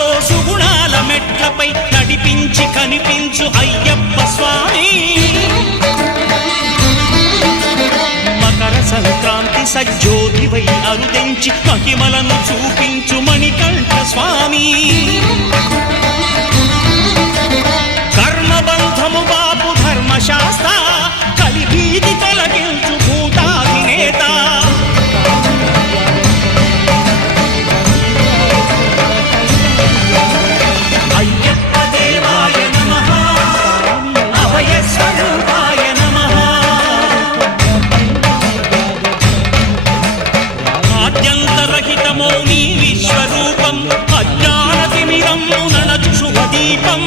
నాతో సుగుణాల మెట్లపై నడిపించి కనిపించు అయ్యప్ప స్వామి మకర సంక్రాంతి సజ్జోతివై అరుదించి మహిమలను చూపించు మణికంఠ స్వామి కర్మబంధము బాపు ధర్మశాస్త్ర కలిభీతి తొలగించు భూతాధినేత అయ్యప్ప దేవాయ నమః అభయ స్వరూపాయ నమః ఆద్యంతరహితమో నీ విశ్వరూపం అజ్ఞానతిమిరము నడచు శుభదీపం